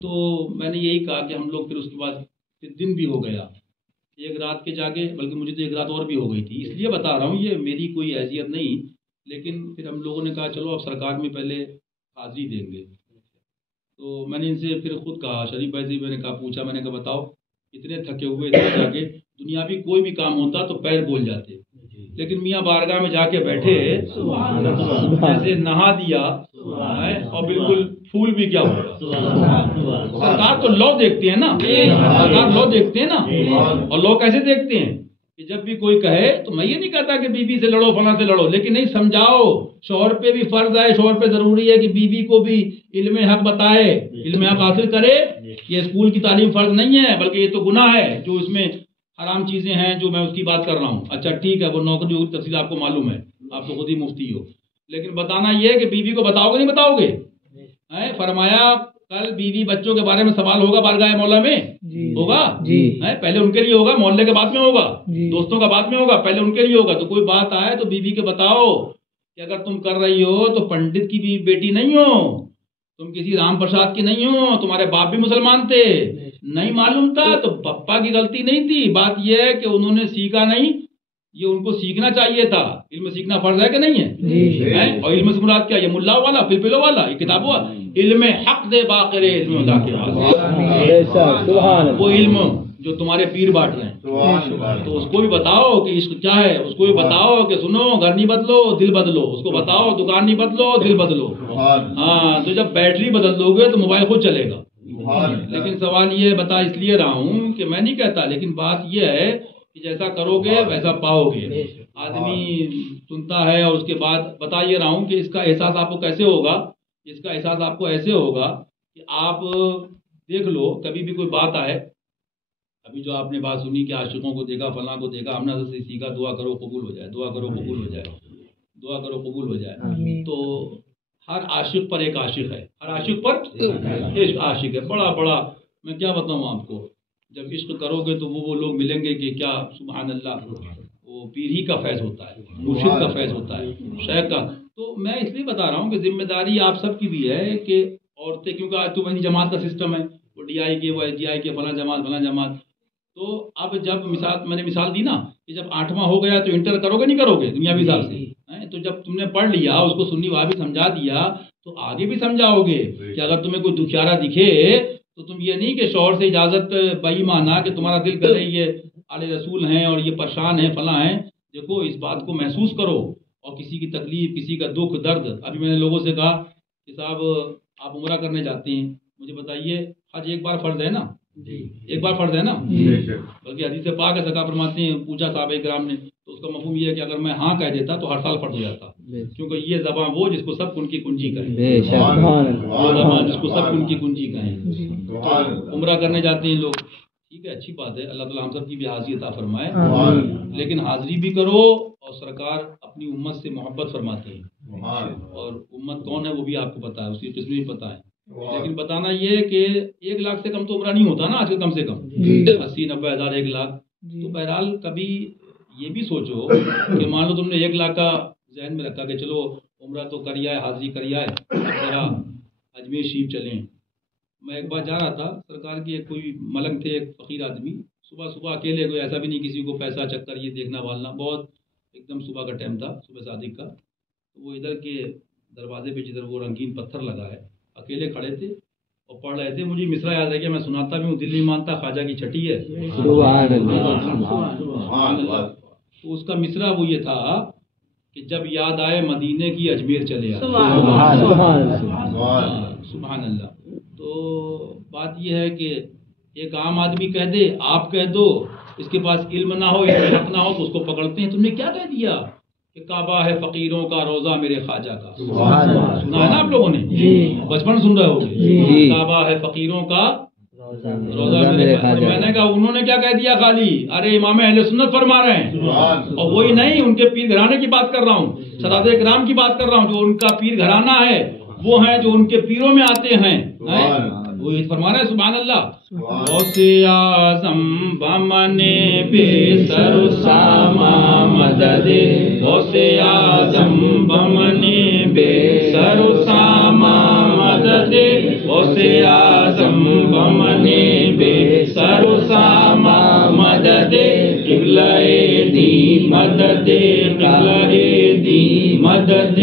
تو میں نے یہی کہا کہ ہم لوگ پھر اس کے بعد پھر دن بھی ہو گیا، ایک رات کے جاگے، بلکہ مجھے تو ایک رات اور بھی ہو گئی تھی، اس لیے بتا رہا ہوں یہ میری کوئی حیثیت نہیں، لیکن پھر ہم لوگوں نے کہا چلو اب سرکار میں پہلے حاضری دیں گے۔ تو میں نے ان سے پھر خود کہا، شریف بھائی سے میں نے کہا، پوچھا، میں نے کہا بتاؤ اتنے تھکے ہوئے اتنے جا کے دنیاوی کوئی بھی کام ہوتا تو پیر بول جاتے، لیکن میاں بارگاہ میں جا کے بیٹھے، جیسے نہا دیا اور بالکل پھول بھی کیا ہوگا۔ سرکار تو لو دیکھتے ہیں نا، سرکار لو دیکھتے ہیں نا، اور لو کیسے دیکھتے ہیں کہ جب بھی کوئی کہے تو میں یہ نہیں کہتا کہ بیوی سے لڑو فلاں سے لڑو، لیکن نہیں سمجھاؤ، شوہر پہ بھی فرض ہے، شوہر پہ ضروری ہے کہ بیوی کو بھی علم حق بتائے، علم حق حاصل کرے۔ یہ اسکول کی تعلیم فرض نہیں ہے، بلکہ یہ تو گناہ ہے جو اس میں حرام چیزیں ہیں جو میں اس کی بات کر رہا ہوں۔ اچھا ٹھیک ہے، وہ نوکری کی تفصیل آپ کو معلوم ہے، آپ تو خود ہی مفتی ہو، لیکن بتانا یہ ہے کہ بیوی کو بتاؤ گے نہیں بتاؤ گے؟ فرمایا کل بیوی بچوں کے بارے میں سوال ہوگا بارگاہ مولا میں، ہوگا، پہلے ان کے لیے ہوگا، محلے کے بعد میں ہوگا، دوستوں کا بعد میں ہوگا، پہلے ان کے لیے ہوگا۔ تو کوئی بات آئے تو بیوی کے بتاؤ کہ اگر تم کر رہی ہو تو پنڈت کی بھی بیٹی نہیں ہو، تم کسی رام پرساد کی نہیں ہو، تمہارے باپ بھی مسلمان تھے، نہیں معلوم تھا تو پپا کی غلطی نہیں تھی، بات یہ ہے کہ انہوں نے سیکھا نہیں، یہ ان کو سیکھنا چاہیے تھا۔ علم سیکھنا فرض ہے کہ نہیں ہے؟ اور علم سے مراد کیا؟ یہ ملا والا پلپلو والا، یہ کتاب والا علم حق دے باقر علم اللہ کے واسطے، وہ علم جو تمہارے پیر بانٹ رہے ہیں، تو اس کو بھی بتاؤ کہ عشق کیا ہے، اس کو بھی بتاؤ کہ سنو گھر نہیں بدلو دل بدلو، اس کو بتاؤ دکان نہیں بدلو دل بدلو۔ ہاں، تو جب بیٹری بدل دو گے تو موبائل خود چلے گا۔ لیکن سوال یہ بتا اس لیے رہا ہوں کہ میں نہیں کہتا، لیکن بات یہ ہے کہ جیسا کرو گے ویسا پاؤ گے۔ آدمی سنتا ہے اور اس کے بعد بتا یہ رہا ہوں کہ اس کا احساس آپ کو کیسے ہوگا، اس کا احساس آپ کو ایسے ہوگا کہ آپ دیکھ لو کبھی بھی کوئی بات آئے، ابھی جو آپ نے بات سنی کہ عاشقوں کو دیکھا فلاں کو دیکھا، ہم نے حضرت سے سیکھا دعا کرو قبول ہو جائے، دعا کرو قبول ہو جائے، دعا کرو قبول ہو جائے۔ تو ہر عاشق پر ایک عاشق ہے، ہر عاشق پر ایک عاشق ہے، بڑا بڑا میں کیا بتاؤں آپ کو، جب عشق کرو گے تو وہ لوگ ملیں گے کہ کیا سبحان اللہ، وہ پیر ہی کا فیض ہوتا ہے، مرشد کا فیض ہوتا ہے، شیخ کا۔ تو میں اس لیے بتا رہا ہوں کہ ذمہ داری آپ سب کی بھی ہے کہ عورتیں، کیونکہ آج تو وہی جماعت کا سسٹم ہے، وہ ڈی آئی کے، وہ ایس ڈی آئی کے، فلاں جماعت۔ تو اب جب میں نے مثال دی نا کہ جب 8واں ہو گیا تو انٹر کرو گے نہیں کرو گے دنیاوی حساب سے، تو جب تم نے پڑھ لیا اس کو سنی وہاں بھی سمجھا دیا تو آگے بھی سمجھاؤ گے کہ اگر تمہیں کوئی دکھیارا دکھے تو تم یہ نہیں کہ شوہر سے اجازت بئی مانا کہ تمہارا دل کرے یہ آل رسول ہیں اور یہ پریشان ہیں فلاں ہیں، دیکھو اس بات کو محسوس کرو، اور کسی کی تکلیف کسی کا دکھ درد۔ ابھی میں نے لوگوں سے کہا کہ صاحب آپ عمرہ کرنے جاتے ہیں، مجھے بتائیے حج ایک بار فرض ہے نا، ایک بار فرض ہے نا، بلکہ حدیث پاک ہے، سرکار فرماتے ہیں، پوچھا صحابہ کرام نے تو اس کا مفہوم یہ ہے کہ اگر میں ہاں کہہ دیتا تو ہر سال فرض ہو جاتا، کیونکہ یہ زبان وہ جس کو سب کن کی کنجی کہیں، وہ زبان جس کو سب کن کی کنجی کہیں۔ تو عمرہ کرنے جاتے ہیں لوگ، ٹھیک ہے، اچھی بات ہے، اللہ تعالیٰ ہم سب کی بھی حاضری عطا فرمائے، لیکن حاضری بھی کرو، اور سرکار اپنی امت سے محبت فرماتے ہیں، اور امت کون ہے وہ بھی آپ کو پتا ہے، اس کی قسم بھی پتا ہے، لیکن بتانا یہ ہے کہ 1 لاکھ سے کم تو عمرہ نہیں ہوتا نا آج کم سے کم 80-90 ہزار 1 لاکھ۔ تو بہرحال کبھی یہ بھی سوچو کہ مان لو تم نے 1 لاکھ کا ذہن میں رکھا کہ چلو عمرہ تو کری آئے، حاضری کری آئے، ذرا اجمیر شریف چلیں۔ میں ایک بار جا رہا تھا، سرکار کی ایک کوئی ملنگ تھے، ایک فقیر آدمی، صبح اکیلے، کوئی ایسا بھی نہیں کسی کو پیسہ چکر یہ دیکھنا والنا، بہت ایک دم صبح کا ٹائم تھا، صبح صادق کا، وہ ادھر کے دروازے پہ جدھر وہ رنگین پتھر لگا ہے اکیلے کھڑے تھے اور پڑھ رہے تھے۔ مجھے مصرع یاد ہے کہ میں سناتا بھی ہوں، دل نہیں مانتا خواجہ کی چھٹی ہے، سبحان اللہ۔ تو اس کا مصرع وہ یہ تھا کہ جب یاد آئے مدینے کی اجمیر چلے آئے، سبحان اللہ۔ تو بات یہ ہے کہ ایک عام آدمی کہہ دے، آپ کہہ دو، اس کے پاس علم نہ ہو، حق نہ ہو تو اس کو پکڑتے ہیں، تم نے کیا کہہ دیا کہ کعبہ ہے فقیروں کا روزہ میرے خواجہ کا، سنا ہے نا آپ لوگوں نے، بچپن سن رہے ہوگے، کعبہ ہے فقیروں کا روزہ میرے خواجہ۔ میں نے کہا انہوں نے کیا کہہ دیا، خالی ارے امام اہل سنت فرما رہے ہیں، اور وہی نہیں، ان کے پیر گھرانے کی بات کر رہا ہوں، سادات کرام کی بات کر رہا ہوں، جو ان کا پیر گھرانہ ہے وہ ہیں جو ان کے پیروں میں آتے ہیں، وہ یہ فرما رہے ہیں، سبحان اللہ۔ غوث اعظم بمن بے سر ساما مدد، غوث اعظم بمن بے سر ساما مدد، غوث اعظم مدد قبلہ دین مدد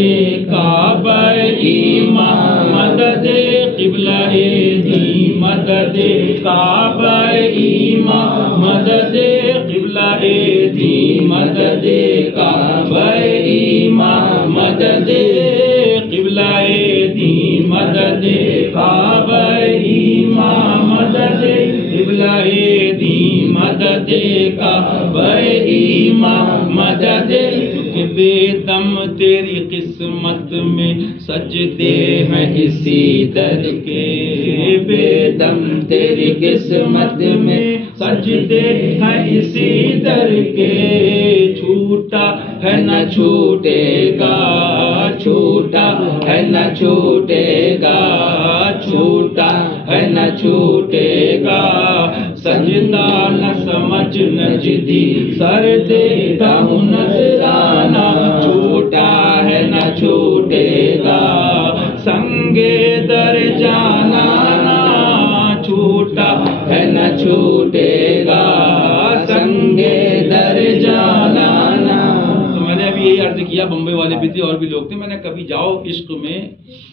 کعبہ ایمان مدد قبلہ دین مدد کعبہ ایمان مدد قبلہ دین مدد کعبہ ایمان مدد قبلہ دین مدد کعبہ ایمان مدد قبلہ دین مدد کعبہ ایمان مدد بے دم تیری قسمت میں سجدے ہیں اسی در کے بے دم تیری قسمت میں سجدے ہیں اسی در کے چھوٹا ہے نہ چھوٹے گا چھوٹا ہے نہ چھوٹے گا چھوٹا ہے نہ چھوٹے گا سجدہ نہ سمجھ نجدی سر دیتا ہوں نذرانہ چھوٹا ہے نہ چھوٹے گا سنگے در جانا چھوٹا ہے نہ چھوٹے گا سنگے در جانا تو میں نے ابھی یہی عرض کیا بمبئی والے بھی تھے اور بھی لوگ تھے میں نے کبھی جاؤ عشق میں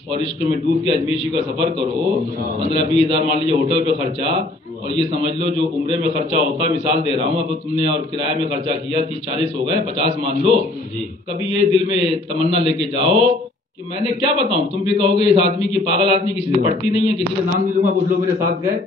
اور عشق میں ڈوب کے اجمیشی کا سفر کرو 15-20 ہزار مان لیجیے ہوٹل پہ خرچہ اور یہ سمجھ لو جو عمرے میں خرچہ ہوتا ہے مثال دے رہا ہوں اب تم نے اور کرایہ میں خرچہ کیا 30-40 ہو گئے 50 مان لو جی کبھی یہ دل میں تمنا لے کے جاؤ کہ میں نے کیا بتاؤں تم بھی کہو گے اس آدمی کی پاگل آدمی کسی سے پڑھتی نہیں ہے کسی کا نام نہیں لوں گا کچھ لوگ میرے ساتھ گئے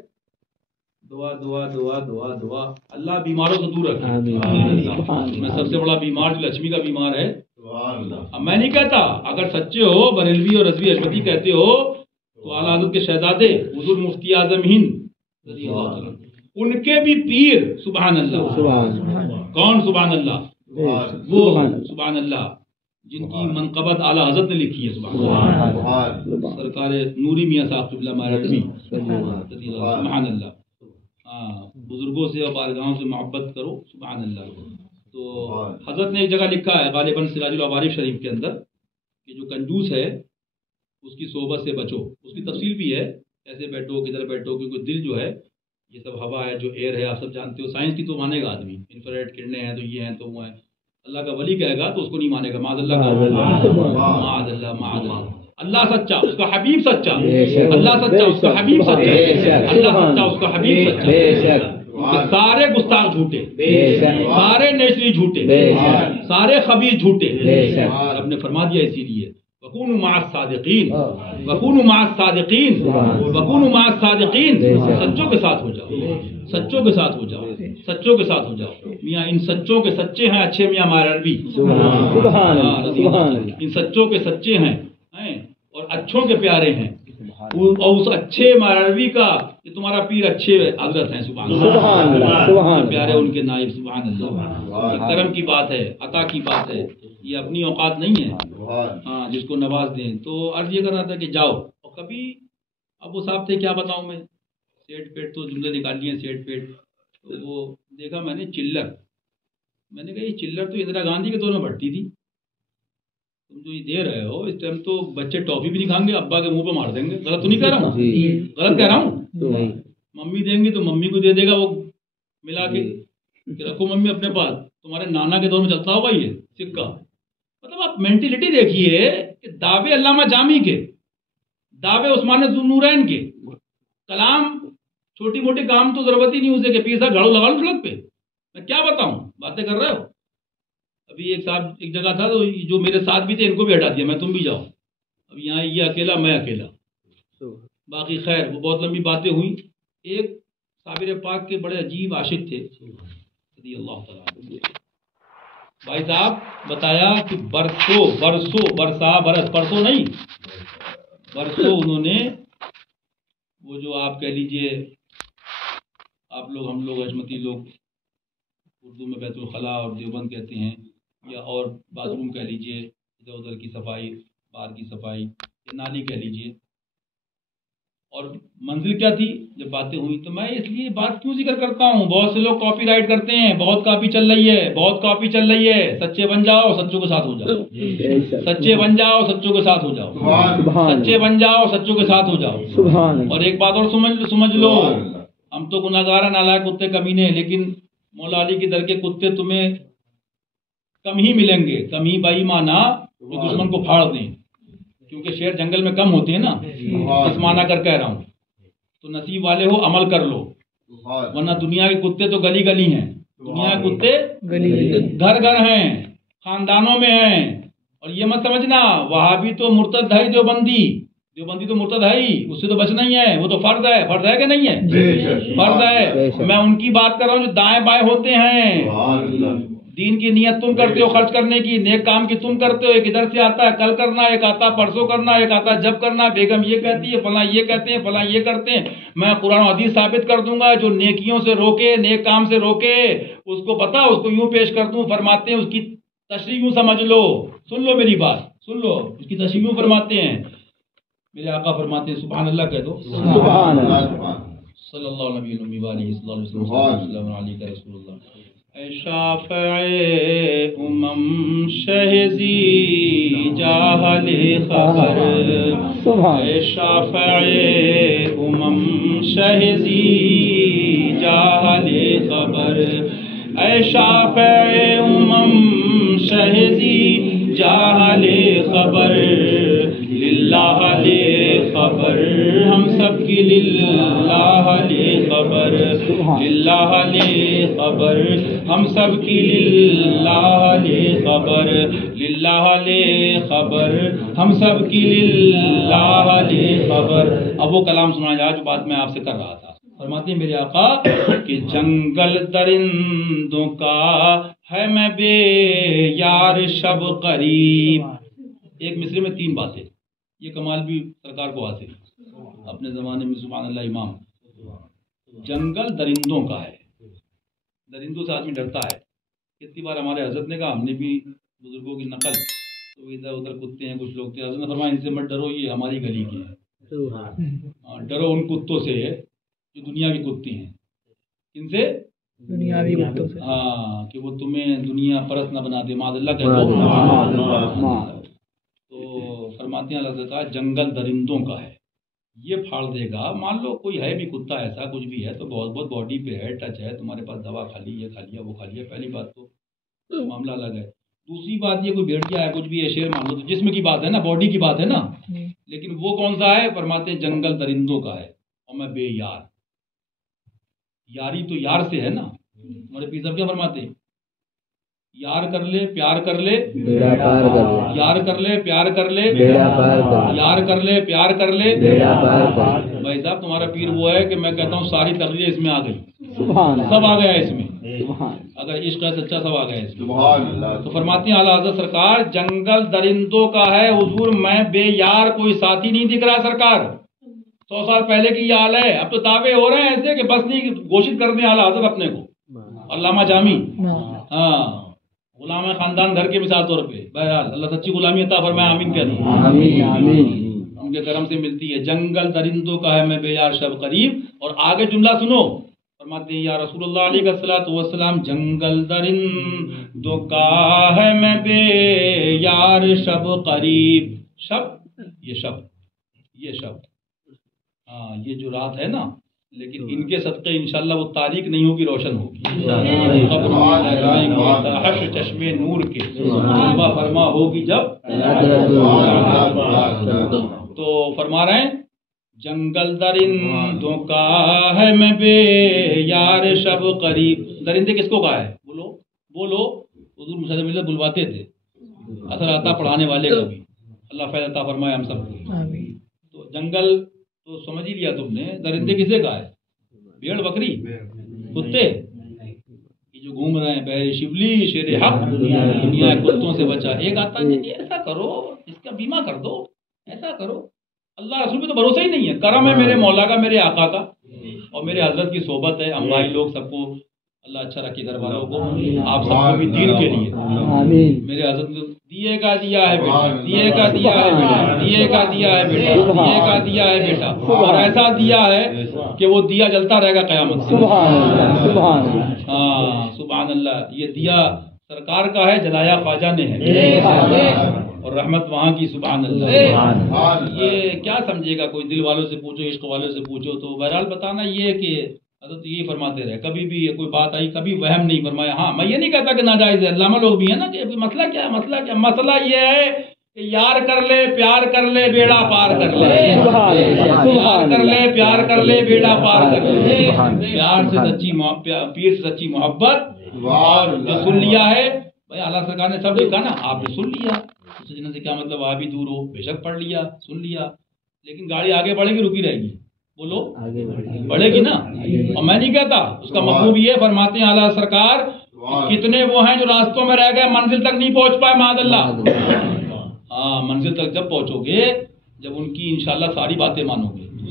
دعا دعا دعا دعا دعا اللہ بیماروں سے دور رکھے میں سب سے بڑا بیمار جو لکشمی کا بیمار ہے اب میں نہیں کہتا اگر سچے ہو بریلوی اور رضوی حشمتی کہتے ہو تو اعلیٰ حضرت کے شہزادے حضور مفتی اعظم ہند ان کے بھی پیر سبحان اللہ کون سبحان اللہ وہ سبحان اللہ جن کی منقبت اعلیٰ حضرت نے لکھی ہے سبحان اللہ سرکار نوری میاں صاحب قبلہ مہربی سبحان اللہ بزرگوں سے اور بارگاہوں سے محبت کرو سبحان اللہ تو حضرت نے ایک جگہ لکھا ہے غالباً سراج العوارف شریف کے اندر کہ جو کنجوس ہے اس کی صحبت سے بچو اس کی تفصیل بھی ہے ایسے بیٹھو کدھر بیٹھو کیونکہ دل جو ہے یہ سب ہوا ہے جو ایئر ہے آپ سب جانتے ہو سائنس کی تو مانے گا آدمی انفرارڈ کرنیں ہیں تو یہ ہیں تو وہ ہیں اللہ کا ولی کہے گا تو اس کو نہیں مانے گا معاذ اللہ معاذ اللہ معاذ اللہ اللہ سچا اس کا حبیب سچا اللہ سچا اس کا حبیب سچا اللہ سچا اس کا حبیب سچا سارے گستاخ جھوٹے سارے نیچری جھوٹے سارے خبیث جھوٹے رب نے فرما دیا اسی لیے وَكُونُوا مَعَ الصَّادِقِينَ وَكُونُوا مَعَ الصَّادِقِينَ وَكُونُوا مَعَ الصَّادِقِينَ سچوں کے ساتھ ہو جاؤ سچوں کے ساتھ ہو جاؤ سچوں کے ساتھ ہو جاؤ میاں ان سچوں کے سچے ہیں اچھے میاں مہربی ان سچوں کے سچے ہیں اور اچھوں کے پیارے ہیں اور اس اچھے مہربی کا کہ تمہارا پیر اچھے حضرت ہیں سبحان اللہ پیارے ان کے نائب سبحان اللہ کرم کی بات ہے عطا کی بات ہے یہ اپنی اوقات نہیں ہے ہاں جس کو نواز دیں تو عرض یہ کر رہا تھا کہ جاؤ اور کبھی اب وہ صاحب تھے کیا بتاؤں میں سیٹ پیٹ تو جملے نکال لیے سیٹ پیٹ تو وہ دیکھا میں نے چلر میں نے کہا یہ چلر تو اندرا گاندھی کے دور میں بڑھتی تھی تم جو یہ دے رہے ہو اس ٹائم تو بچے ٹافی بھی نہیں کھائیں گے ابا کے منہ پہ مار دیں گے غلط تو نہیں کہہ رہا ہوں غلط کہہ رہا ہوں ممی دیں گی تو ممی کو دے دے گا وہ ملا کے کہ رکھو ممی اپنے پاس تمہارے نانا کے دور میں چلتا ہوگا یہ سکہ مطلب آپ مینٹلٹی دیکھیے کہ دعوے علامہ جامی کے دعوے عثمان ذوالنورین کے کلام چھوٹی موٹی کام تو ضرورت ہی نہیں اسے کہ پیر صاحب جھاڑو لگا لو سڑک پہ میں کیا بتاؤں باتیں کر رہے ہو ابھی ایک صاحب ایک جگہ تھا تو جو میرے ساتھ بھی تھے ان کو بھی ہٹا دیا میں تم بھی جاؤ اب یہاں یہ اکیلا میں اکیلا باقی خیر وہ بہت لمبی باتیں ہوئیں ایک صابر پاک کے بڑے عجیب عاشق تھے رضی اللہ تعالیٰ بھائی صاحب بتایا کہ برسوں نہیں برسوں انہوں نے وہ جو آپ کہہ لیجئے آپ لوگ ہم لوگ حشمتی لوگ اردو میں بیت الخلاء اور دیوبند کہتے ہیں یا اور باتھ روم کہہ لیجئے ادھر ادھر کی صفائی باہر کی صفائی یا نالی کہہ لیجئے اور منزل کیا تھی جب باتیں ہوئی تو میں اس لیے بات کیوں ذکر کرتا ہوں بہت سے لوگ کاپی رائٹ کرتے ہیں بہت کاپی چل رہی ہے بہت کاپی چل رہی ہے سچے بن جاؤ سچوں کے ساتھ ہو جاؤ سچے بن جاؤ سچوں کے ساتھ ہو جاؤ سچے بن جاؤ سچوں کے ساتھ ہو جاؤ اور ایک بات اور سمجھ لو ہم تو گناہگار نالائق کتے کمینے لیکن مولا علی کے در کے کتے تمہیں کم ہی ملیں گے، کم ہی بائی مانا جو دشمن کو پھاڑ دیں، کیونکہ شیر جنگل میں کم ہوتے ہیں نا، اس معنی کر کہہ رہا ہوں۔ تو نصیب والے ہو عمل کر لو، ورنہ دنیا کے کتے تو گلی گلی ہیں، دنیا کے کتے گھر گھر ہیں، خاندانوں میں ہیں۔ اور یہ مت سمجھنا وہابی تو مرتد ہے، دیوبندی تو مرتد ہے ہی، اس سے تو بچنا ہی ہے، وہ تو فرض ہے کہ نہیں ہے؟ فرض ہے۔ میں ان کی بات کر رہا ہوں جو دائیں بائیں ہوتے ہیں۔ دین کی نیت تم کرتے ہو خرچ کرنے کی، نیک کام کی تم کرتے ہو، ایک ادھر سے آتا ہے کل کرنا، ایک آتا پرسوں کرنا، ایک آتا جب کرنا، بیگم یہ کہتی ہے، فلاں یہ کہتے ہیں، فلاں یہ کرتے ہیں۔ میں قرآن و حدیث ثابت کر دوں گا، جو نیکیوں سے روکے، نیک کام سے روکے، اس کو پتا، اس کو یوں پیش کر دوں، فرماتے ہیں اس کی تشریح یوں سمجھ لو، سن لو میری بات، سن لو، اس کی تشریح یوں فرماتے ہیں، میرے آقا فرماتے ہیں، سبحان اللہ کہہ دو، سبحان اللہ، صلی اللہ علیہ وسلم علیہ رسول اللہ۔ اے شافع امم شہزی جاہل خبر، اے شافع امم شہزی جاہل خبر، اے شافع امم شہزی جاہل خبر، للہ لے خبر، ہم سب کی للہ لے خبر، للہ لے خبر، ہم سب کی للہ لے خبر، للہ لے خبر، ہم سب کی للہ لے خبر۔ اب وہ کلام سنا جائے جو بات میں آپ سے کر رہا تھا۔ فرماتے ہیں میرے آقا کہ جنگل درندوں کا ہے میں بے یار شب قریب۔ ایک مصرے میں 3 باتیں، یہ کمال بھی سرکار کو حاصل اپنے زمانے میں، سبحان اللہ امام۔ جنگل درندوں کا ہے، درندوں سے آدمی ڈرتا ہے۔ کتنی بار ہمارے حضرت نے کہا، ہم نے بھی بزرگوں کی نقل، تو ادھر ادھر کتے ہیں کچھ لوگ تھے، حضرت نے فرمایا ان سے مت ڈرو، یہ ہماری گلی کے ہیں، ڈرو ان کتوں سے جو دنیا کے کتے ہیں۔ ان سے دنیاوی کتوں سے، ہاں، کہ وہ تمہیں دنیا پرست نہ بنا دے، معاذ اللہ کہہ دو۔ تو فرماتے ہیں اللہ تعالیٰ جنگل درندوں کا ہے، یہ پھاڑ دے گا۔ مان لو کوئی ہے بھی کتا ایسا کچھ بھی ہے تو بہت باڈی پہ ہے، ٹچ ہے، تمہارے پاس دوا کھا لی، یہ کھا لیا وہ کھا لیا، پہلی بات تو معاملہ الگ ہے۔ دوسری بات یہ کوئی بھیڑیا ہے کچھ بھی ہے، شیر مان لو، تو جسم کی بات ہے نا، باڈی کی بات ہے نا، لیکن وہ کون سا ہے؟ فرماتے ہیں جنگل درندوں کا ہے، اور میں بے یار۔ یاری تو یار سے ہے نا، ہمارے پیر صاحب کیا فرماتے ہیں؟ یار کر لے پیار کر لے بیڑا پار کر لے، یار کر لے پیار کر لے بیڑا پار کر لے، یار کر لے پیار کر لے بیڑا پار کر لے۔ بھائی صاحب تمہارا پیر وہ ہے کہ میں کہتا ہوں ساری تقریریں اس میں آ گئی، سبحان سب اللہ، آ گیا اس میں، سبحان اگر عشق ہے سچا سب آ گیا اس میں۔ سبحان اللہ۔ تو فرماتی ہیں اعلیٰ حضرت سرکار جنگل درندوں کا ہے حضور، میں بے یار، کوئی ساتھی نہیں دکھ رہا سرکار۔ 100 سال پہلے کی یہ حال ہے، اب تو دعوے ہو رہے ہیں ایسے کہ بس نہیں گھوشت کر دیں اعلیٰ حضرت اپنے کو، علامہ جامی، ہاں، غلام خاندان گھر کے مثال طور پہ۔ بہرحال اللہ سچی غلامی عطا فرمائے، آمین کہہ دوں، آمین آمین۔ ان کے کرم سے ملتی ہے۔ جنگل درندوں کا ہے میں بے یار شب قریب، اور آگے جملہ سنو، فرماتے ہیں یا رسول اللہ علیہ الصلوۃ والسلام جنگل درندوں کا ہے میں بے یار شب قریب۔ شب یہ شب ہاں، یہ جو رات ہے نا، لیکن ان کے صدقے انشاءاللہ وہ تاریک نہیں ہوگی، روشن ہوگی۔ قبر میں جائیں گے تحش چشمے نور کے، توبہ فرما ہوگی جب۔ تو فرما رہے ہیں جنگل درندوں کا ہے میں بے یار شب قریب۔ درندے کس کو کہا ہے؟ بولو حضور مشاہد ملت بلواتے تھے، اثر آتا پڑھانے والے کو بھی، اللہ فیض عطا فرمائے ہم سب کو۔ تو جنگل تو سمجھ ہی لیا تم نے، درندے کسے کہا ہے؟ بھیڑ بکری کتے یہ جو گھوم رہے ہیں، بہر شبلی شیر حق، دنیا کتوں سے بچا۔ ایک آتا ہے کہ ایسا کرو، اس کا بیمہ کر دو، ایسا کرو۔ اللہ رسول پہ تو بھروسہ ہی نہیں ہے۔ کرم ہے میرے مولا کا، میرے آقا کا، اور میرے حضرت کی صحبت ہے، ہم بھائی لوگ سب کو اللہ اچھا رکھے، گھر والوں کو، آپ سب کو بھی دین کے لیے۔ آمین۔ میرے حضرت نے دیے کا دیا ہے بیٹا، دیے کا دیا ہے بیٹا، دیے کا دیا ہے بیٹا، دیے کا دیا ہے بیٹا، اور ایسا دیا ہے کہ وہ دیا جلتا رہے گا قیامت سے۔ سبحان اللہ، سبحان اللہ، ہاں سبحان اللہ، یہ دیا سرکار کا ہے، جلایا خواجہ نے ہے، اور رحمت وہاں کی، سبحان اللہ۔ یہ کیا سمجھے گا کوئی؟ دل والوں سے پوچھو، عشق والوں سے پوچھو، تو بہرحال بتانا یہ ہے کہ حضرت یہی فرماتے رہے، کبھی بھی کوئی بات آئی کبھی وہم نہیں فرمایا۔ ہاں میں یہ نہیں کہتا کہ ناجائز ہے، علامہ لوگ بھی ہیں نا کہ مسئلہ کیا ہے، مسئلہ یہ ہے کہ یار کر لے پیار کر لے بیڑا پار کر لے، یار کر لے پیار کر لے بیڑا پار کر لے، پیار سے سچی پیر سے سچی محبت، اور جو سن لیا ہے بھائی اعلیٰ سرکار نے سب لکھا نا، آپ نے سن لیا، اس جنہ سے کیا مطلب آپ بھی دور ہو، بے شک پڑھ لیا سن لیا، لیکن گاڑی آگے بڑھے گی رکی رہے گی، بولو بڑھے گی نا۔ اور میں نہیں کہتا، اس کا مطلب یہ فرماتے ہیں اعلیٰ سرکار کتنے وہ ہیں جو راستوں میں رہ گئے، منزل تک نہیں پہنچ پائے معاذ اللہ۔ ہاں منزل تک جب پہنچو گے جب ان کی انشاءاللہ ساری باتیں مانو گے۔